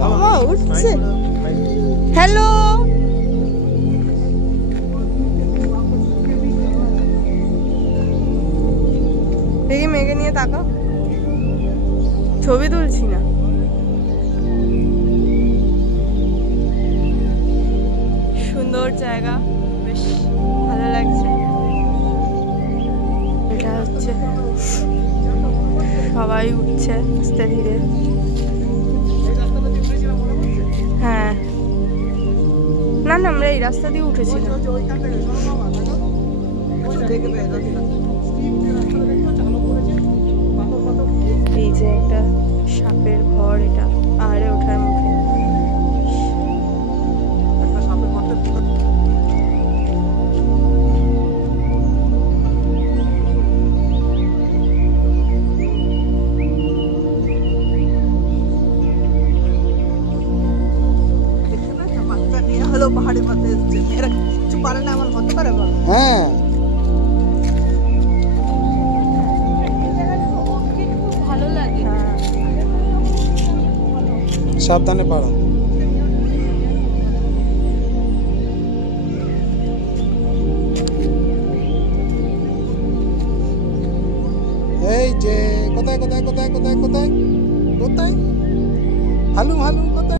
বাবা উঠছে। হ্যালো, দেখি মেঘে নিয়ে তাকাও, ছবি তুলছি না। সুন্দর জায়গা, বেশ ভালো লাগছে। এটা হচ্ছে সবাই উঠছে আস্তে ধীরে। হ্যাঁ, না না, আমরা এই রাস্তা দিয়ে উঠেছিলাম। এই যে একটা সাপের ঘর, এটা পাহাড়ে ওঠার মুখে। পাহাড়ে পথে এসছে, এরা কিছু পারে না, আমার হতে পারে বলো? হ্যাঁ, ভালো লাগে। সাবধানে পারো। এই যে কোথায় কোথায় কোথায় কোথায় কোথায় কোথায় হালুম হালুম